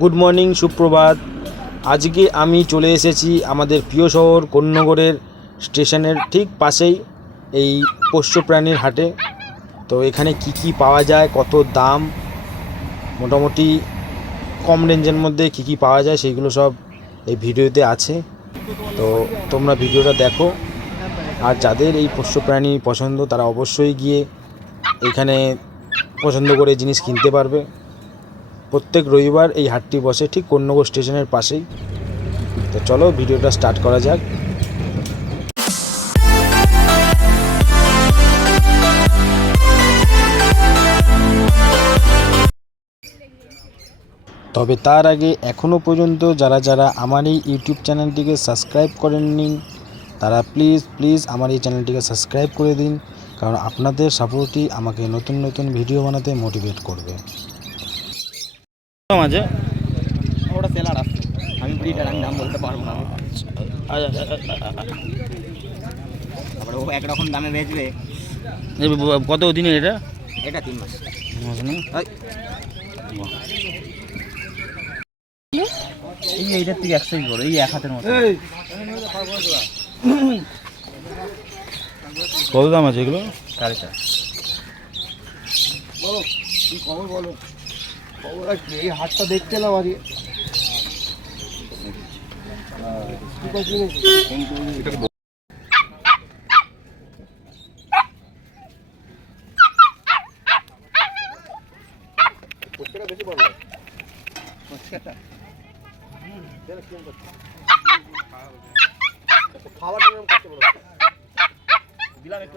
Good morning সুপ্রভাত। আজকে আমি চলে এসেছি আমাদের প্রিয় শহর কোন্নগরের স্টেশনের ঠিক পাশেই এই পোষ্য প্রাণীর হাটে। তো এখানে কি কি পাওয়া যায়, কত দাম, মোটামুটি কম রেঞ্জের মধ্যে কি কি পাওয়া যায় সেইগুলো সব এই ভিডিওতে আছে। তো তোমরা ভিডিওটা দেখো। আর যাদের এই পোষ্য প্রাণী পছন্দ তারা অবশ্যই গিয়ে এখানে পছন্দ করে জিনিস কিনতে পারবে। প্রত্যেক রবিবার এই হাটটি বসে ঠিক কন্যগর স্টেশনের পাশেই। তো চলো ভিডিওটা স্টার্ট করা যাক। তবে তার আগে এখনও পর্যন্ত যারা যারা আমার এই ইউটিউব চ্যানেলটিকে সাবস্ক্রাইব করেননি, তারা প্লিজ প্লিজ আমার এই চ্যানেলটিকে সাবস্ক্রাইব করে দিন। কারণ আপনাদের সাপোর্টই আমাকে নতুন নতুন ভিডিও বানাতে মোটিভেট করবে। ওটা সেলার আসছে আমি ব্রিডার আমি নাম বলতে পারব না। তারপরে ও একরকম দামে বেচবে। এই ব- কত দিনের এটা? এটা তিন মাস। এই, এই এইটার থেকে একশো বড় এই এক হাতের মতো। কত দাম আছে এগুলো? সাড়ে চার। এই হাটটা দেখতে এলাম আজকে। খাবার জন্য করতে পারো দিলাম একটু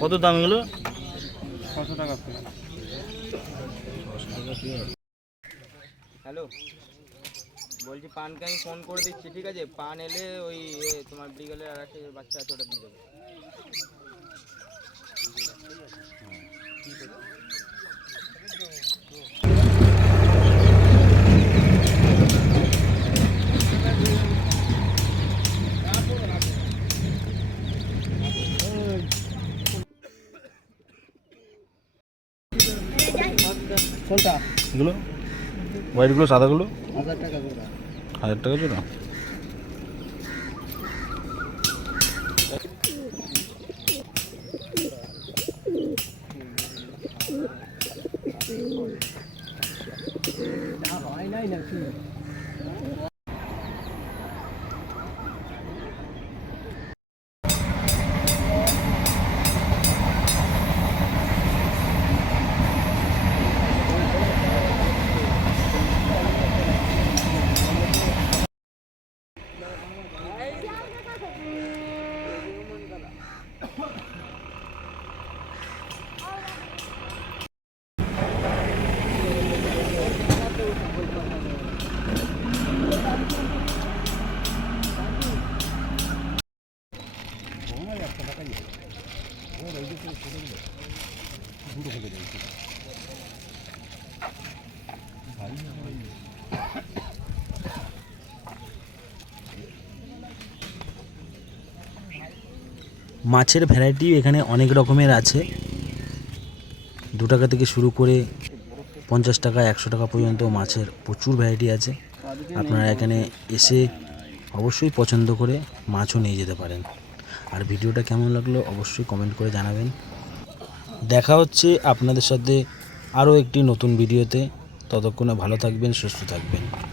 কত দাম এগুলো? ছশো টাকা হ্যালো বলছি পানকে আমি ফোন করে দিচ্ছি ঠিক আছে? পান এলে ওই এ, তোমার বিকেলে আর একটা বাচ্চা আছে ওটা দিয়ে দেবো। এগুলো হোয়াইটগুলো সাদাগুলো হাজার টাকা জোড়া হাজার টাকা হয় মাছের ভ্যারাইটি এখানে অনেক রকমের আছে। দু টাকা থেকে শুরু করে পঞ্চাশ টাকা, একশো টাকা পর্যন্ত মাছের প্রচুর ভ্যারাইটি আছে। আপনারা এখানে এসে অবশ্যই পছন্দ করে মাছও নিয়ে যেতে পারেন। আর ভিডিওটা কেমন লাগল অবশ্যই কমেন্ট করে জানাবেন। দেখা হচ্ছে আপনাদের সাথে আরও একটি নতুন ভিডিওতে। ততক্ষণে ভালো থাকবেন সুস্থ থাকবেন।